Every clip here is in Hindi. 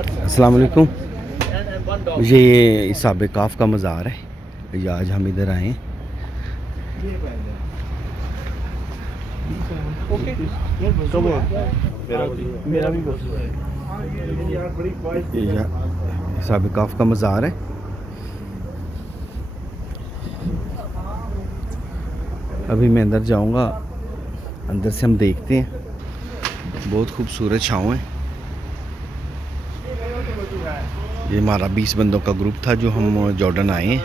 अस्सलाम वालेकुम। ये इसाब काफ का मज़ार है। ये आज हम इधर आए हैं। इसाब काफ का मज़ार है। अभी मैं अंदर जाऊंगा, अंदर से हम देखते हैं। बहुत खूबसूरत छाँव है। ये हमारा 20 बंदों का ग्रुप था जो हम जॉर्डन आए हैं।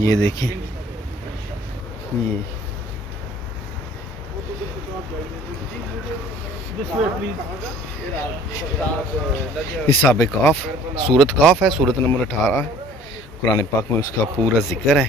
ये देखें, ये इसाब काफ सूरत काफ है, सूरत नंबर 18 है। कुरान पाक में उसका पूरा जिक्र है।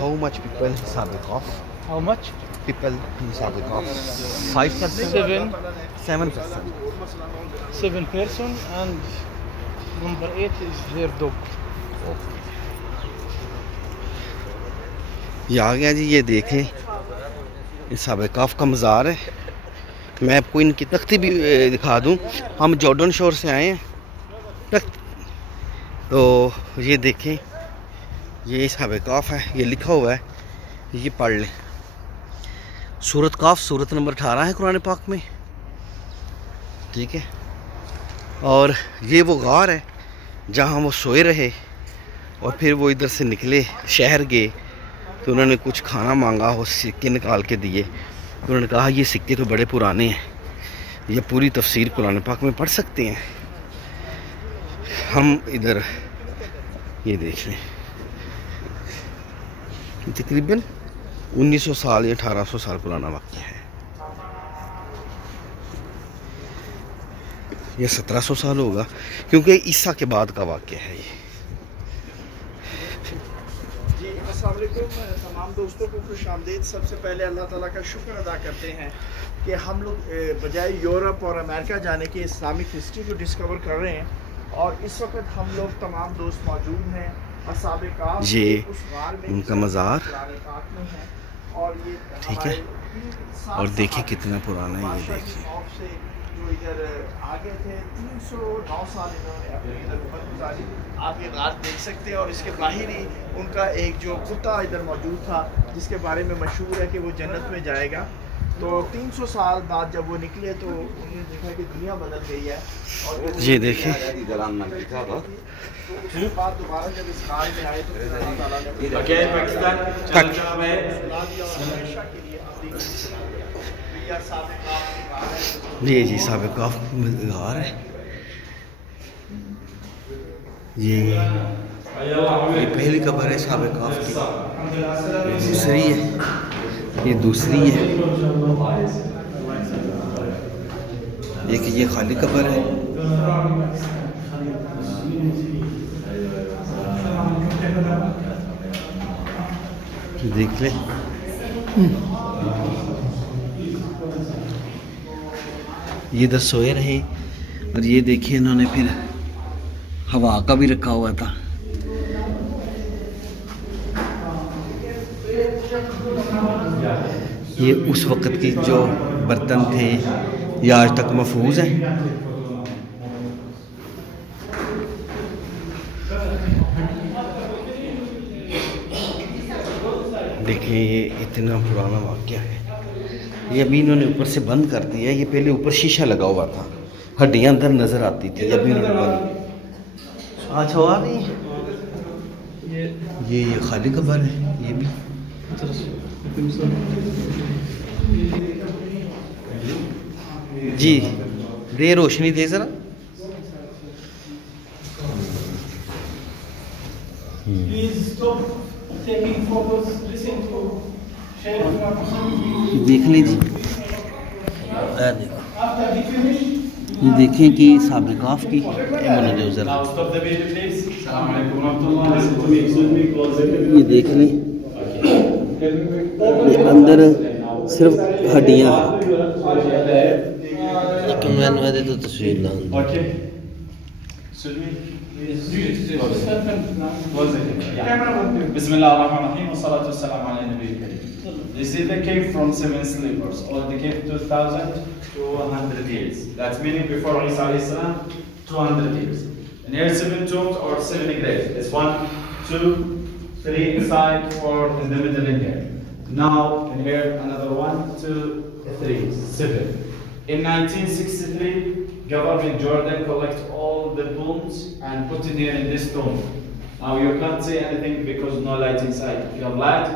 How much people is Isab Kaf? How much? People in Isab Kaf? 5%? 7%. 7 person and number 8 is their dog. ये आ गया जी। ये देखें, इसाब काफ का मज़ार है। मैं आपको इनकी तख्ती भी दिखा दूं। हम जॉर्डन शोर से आए हैं तख्त। तो ये देखें, ये इसाब काफ है। ये लिखा हुआ है, ये पढ़ लें। सूरत काफ सूरत नंबर 18 है कुरान पाक में, ठीक है। और ये वो गार है जहाँ वो सोए रहे और फिर वो इधर से निकले, शहर गए। तो उन्होंने कुछ खाना मांगा, वो सिक्के निकाल के दिए। तो उन्होंने कहा ये सिक्के तो बड़े पुराने हैं, ये पूरी तफसीर कुरान पाक में पढ़ सकते हैं। हम इधर ये देख लें, तकरीबन 1900 साल या 1800 साल पुराना वाक़या है। ये 1700 साल होगा, क्योंकि ईसा के बाद का वाक़या है ये। अस्सलाम वालेकुम तमाम दोस्तों को खुशामदीद। सबसे पहले अल्लाह ताला का शुक्र अदा करते हैं कि हम लोग बजाय यूरोप और अमेरिका जाने के इस्लामिक हिस्ट्री को डिस्कवर कर रहे हैं। और इस वक्त हम लोग तमाम दोस्त मौजूद हैं इसाब काफ ये उस गार में, उनका मज़ार, है। और ये ठीक है। और देखिए कितना पुराना है, ये देखिए। जो इधर आगे थे 309 साल इन्होंने अपनी इधर उम्र गुजारी। आप ये गार देख सकते हैं। और इसके बाहर ही उनका एक जो कुत्ता इधर मौजूद था जिसके बारे में मशहूर है कि वो जन्नत में जाएगा। तो 300 साल बाद जब वो निकले तो उन्होंने देखा कि दुनिया बदल गई है। और ये देखिए, उसके बाद दोबारा जब इस गार में आए तो अल्लाह ताला ने ये जी इसाब काफ गार है। ये पहली कब्र है इसाब काफ की, दूसरी है, ये दूसरी है। एक ये खाली कब्र है। देख ले, ये इधर सोए रहे। और ये देखिए, इन्होंने फिर हवा का भी रखा हुआ था। ये उस वक्त के जो बर्तन थे ये आज तक महफूज हैं। देखिए, ये इतना पुराना वाक़या है। ये अभी इन्होंने ऊपर से बंद कर दिया। ये पहले ऊपर शीशा लगा हुआ था, हड्डियाँ अंदर नज़र आती थी, अभी इन्होंने बंद। अच्छा आ रही है। ये खाली कब्र है। ये भी जी दे रोशनी दे ज़रा। देख लीजिए, ये देखें कि इसाब काफ की ज़रा, ये देख लें। ये अंदर सिर्फ हड्डियां हैं। तो तस्वीर ना Bismillahirrahmanirrahim wa salatu wassalam ala nabiyil kareem. This is the cave from 7 sleepers, or the cave 2,200 years. That's meaning before Isa alayhi salam, 200 years. And here 7 tombs or 7 graves. There's 1, 2, 3 inside, 4 in the middle in here. Now, in here another 1, 2, 3, 7. In 1963, government Jordan collect all the bones and put in here in this tomb. Now you can't say anything because no light inside. If you have light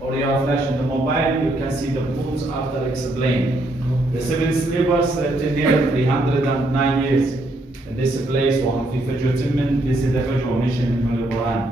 or you have flash on the mobile, you can see the bones after explaining. The 7 sleepers slept in here 309 years. In this place, this is the visual mission in the Quran.